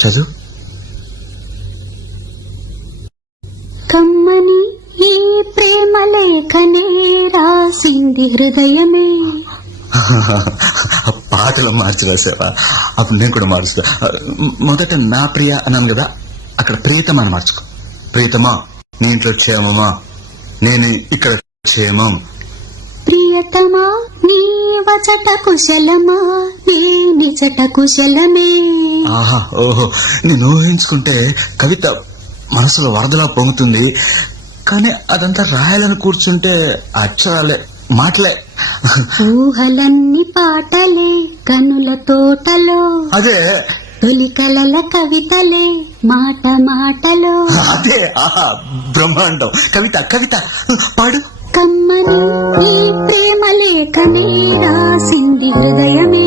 చదువు. కమ్మని ఈ ప్రేమ లేఖనే రాసింది హృదయమే. పాటలు మార్చి రాసావా? అప్పుడు నేను కూడా మార్చుతా. మొదట నా ప్రియ అన్నాను కదా, అక్కడ ప్రియతమా అని మార్చుకో. ప్రియతమా, నీ ఇంట్లో క్షేమమా? నేను ఇక్కడ క్షేమం. ప్రియతమా, నీ వచట కుశలమా? నీ నిజట కుశలమే. ఆహా, ఓహో, నేను ఊహించుకుంటే కవిత మనసులో వరదలా పొంగుతుంది. కానీ అదంతా రాయాలని కూర్చుంటే అక్షరాలే, మాటలే. ఊహలన్నీ పాటలే కనుల తోటలో. అదే తొలి కలల కవితలే మాట మాటలో. అదే, ఆహా, బ్రహ్మాండం. కవిత కవిత పాడు. కమ్మని ఈ ప్రేమ లేఖనే రాసింది హృదయమే.